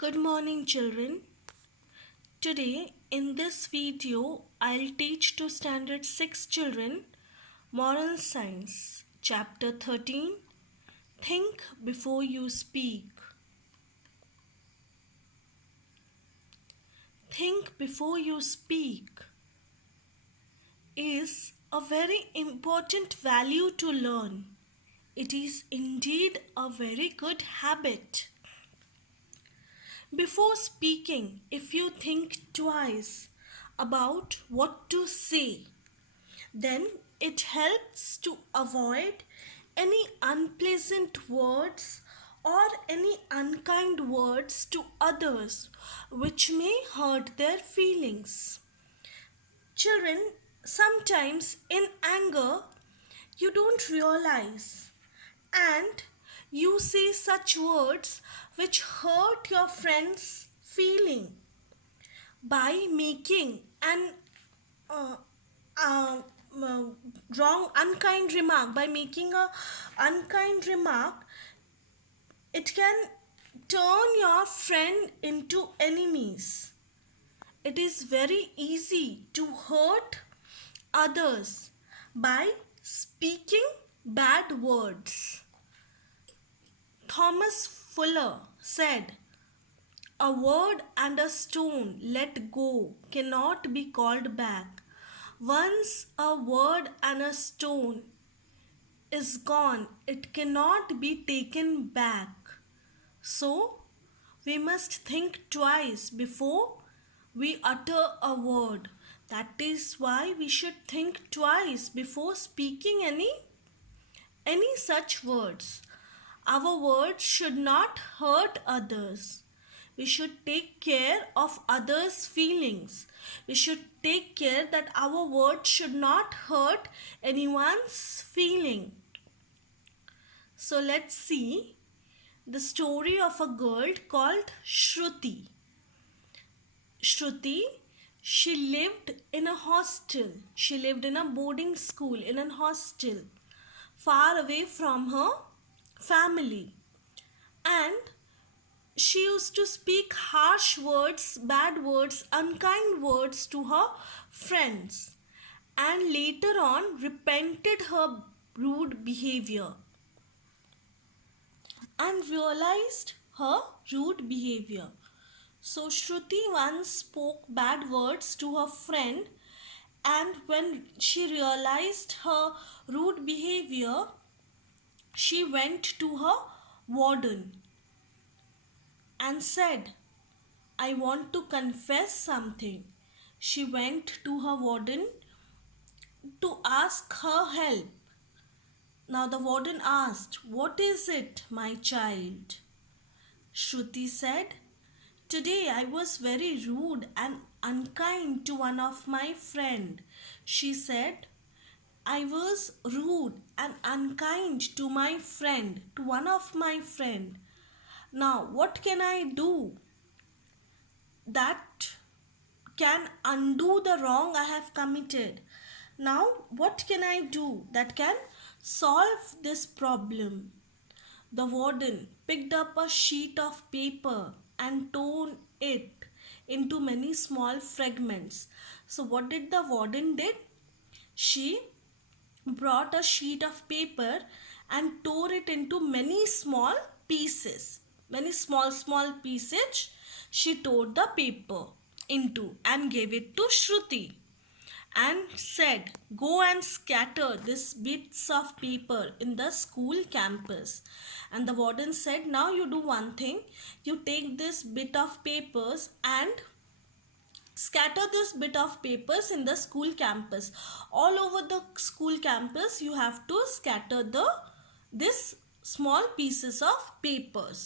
Good morning, children. Today, in this video, I'll teach to Standard 6 children Moral Science, Chapter 13 Think Before You Speak. Think before you speak is a very important value to learn. It is indeed a very good habit. Before speaking, if you think twice about what to say, then it helps to avoid any unpleasant words or any unkind words to others which may hurt their feelings. Children, sometimes in anger, you don't realize and you say such words which hurt your friend's feeling by making an uh, uh, uh, wrong unkind remark. By making a unkind remark, it can turn your friend into enemies. It is very easy to hurt others by speaking bad words. Thomas Fuller said, "A word and a stone let go cannot be called back. Once a word and a stone is gone, it cannot be taken back." So, we must think twice before we utter a word. That is why we should think twice before speaking any such words. Our words should not hurt others. We should take care of others' feelings. We should take care that our words should not hurt anyone's feeling. So let's see the story of a girl called Shruti. Shruti, she lived in a hostel. She lived in a boarding school, in a hostel, far away from her family. And she used to speak harsh words, bad words, unkind words to her friends, and later on repented her rude behavior and realized her rude behavior. So Shruti once spoke bad words to her friend, and when she realized her rude behavior, she went to her warden and said, "I want to confess something." She went to her warden to ask her help. Now the warden asked, "What is it, my child?" Shruti said, "Today I was very rude and unkind to one of my friend." She said, "I was rude and unkind to my friend, to one of my friend. Now what can I do that can undo the wrong I have committed? Now what can I do that can solve this problem?" The warden picked up a sheet of paper and torn it into many small fragments. So what did the warden did? She brought a sheet of paper and tore it into many small pieces. Many small pieces she tore the paper into and gave it to Shruti and said, "Go and scatter these bits of paper in the school campus." And the warden said, "Now you do one thing. You take this bit of papers and scatter this bit of papers in the school campus. All over the school campus you have to scatter this small pieces of papers."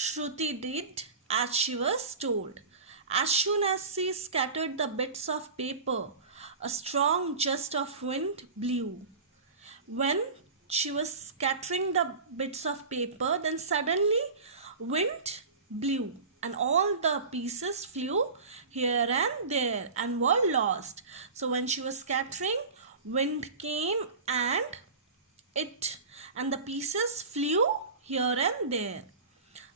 Shruti did as she was told. As soon as she scattered the bits of paper, a strong gust of wind blew. When she was scattering the bits of paper, then suddenly wind blew and all the pieces flew here and there and were lost. So when she was scattering, wind came and the pieces flew here and there.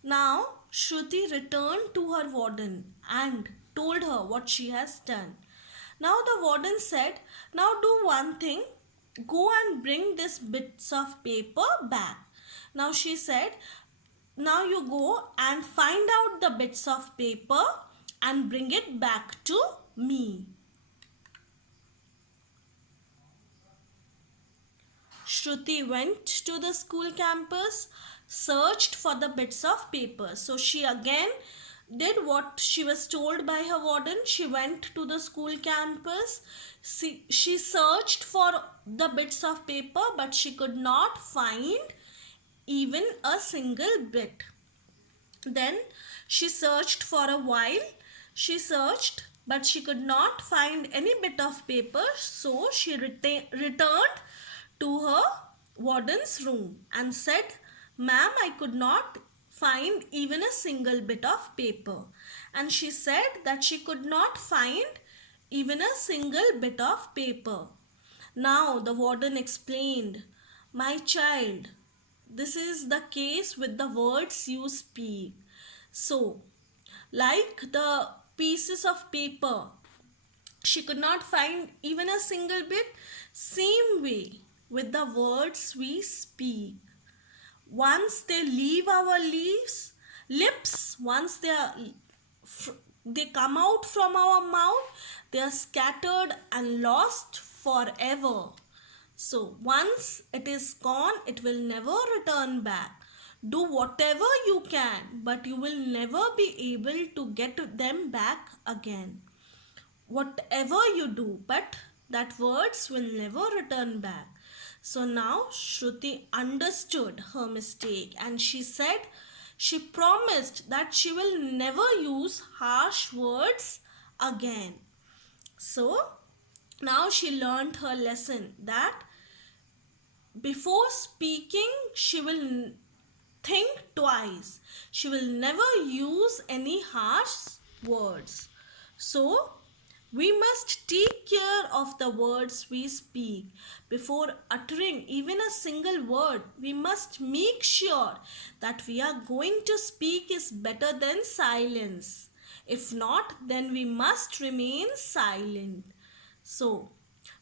Now Shruti returned to her warden and told her what she has done. Now the warden said, "Now do one thing, go and bring these bits of paper back." Now she said, "Now you go and find out the bits of paper and bring it back to me." Shruti went to the school campus, searched for the bits of paper. So she again did what she was told by her warden. She went to the school campus. She searched for the bits of paper, but she could not find even a single bit. Then she searched for a while. She searched, but she could not find any bit of paper. So she returned to her warden's room and said, "Ma'am, I could not find even a single bit of paper." And she said that she could not find even a single bit of paper. Now the warden explained, "My child, this is the case with the words you speak. So, like the pieces of paper, she could not find even a single bit. Same way with the words we speak. Once they leave our lips, once they come out from our mouth, they are scattered and lost forever. So once it is gone, it will never return back. Do whatever you can, but you will never be able to get them back again. Whatever you do, but that words will never return back." So now Shruti understood her mistake and she promised that she will never use harsh words again. So now she learned her lesson that before speaking she will think twice. She will never use any harsh words. So we must take care of the words we speak. Before uttering even a single word, we must make sure that we are going to speak is better than silence. If not, then we must remain silent. So,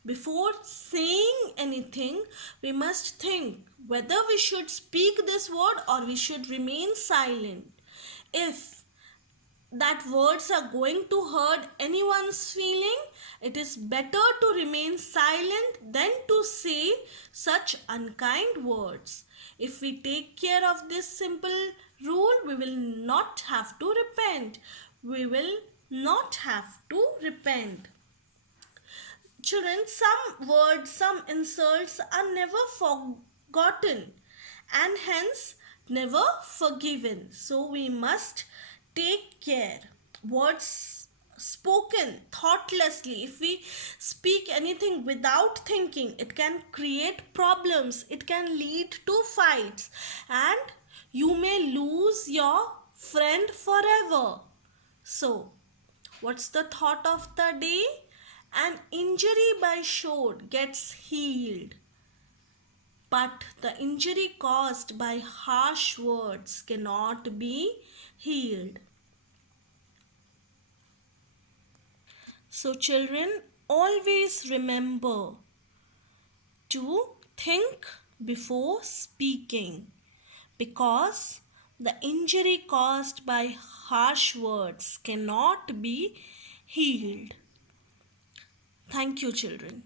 before saying anything, we must think whether we should speak this word or we should remain silent. If that words are going to hurt anyone's feeling, it is better to remain silent than to say such unkind words. If we take care of this simple rule, we will not have to repent. We will not have to repent. Children, some words, some insults are never forgotten and hence never forgiven. So we must take care. Words spoken thoughtlessly, if we speak anything without thinking, it can create problems, it can lead to fights, and you may lose your friend forever. So, what's the thought of the day? An injury by shot gets healed, but the injury caused by harsh words cannot be healed. So, children, always remember to think before speaking, because the injury caused by harsh words cannot be healed. Thank you, children.